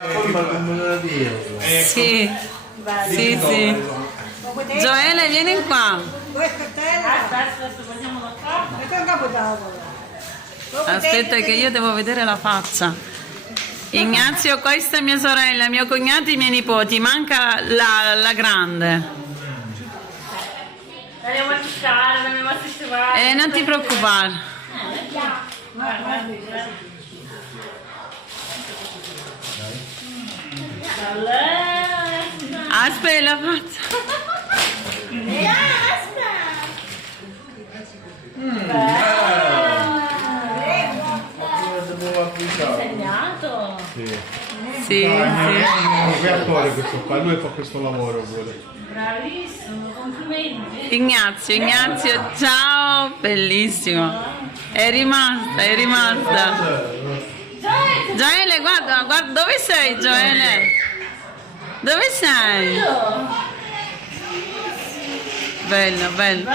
Forma commemorativa. Sì, sì, sì. Gioele, vieni qua. Adesso prendiamo la carta. Aspetta che io devo vedere la faccia. Ignazio, questa è mia sorella, mio cognato e i miei nipoti. Manca la grande. Andiamo a sistemare, andiamo a sistemare. Non ti preoccupare. Guarda. Aspetta la faccia. Devo applicare. Segnato. Sì. Sì, sì. Che attore questo qua? Lui fa questo lavoro pure. Bravissimo, complimenti. Ignazio, ciao, bellissimo. È rimasta, è rimasta. Gioele, guarda, guarda, dove sei, Gioele? Dove sei? Bello, bello.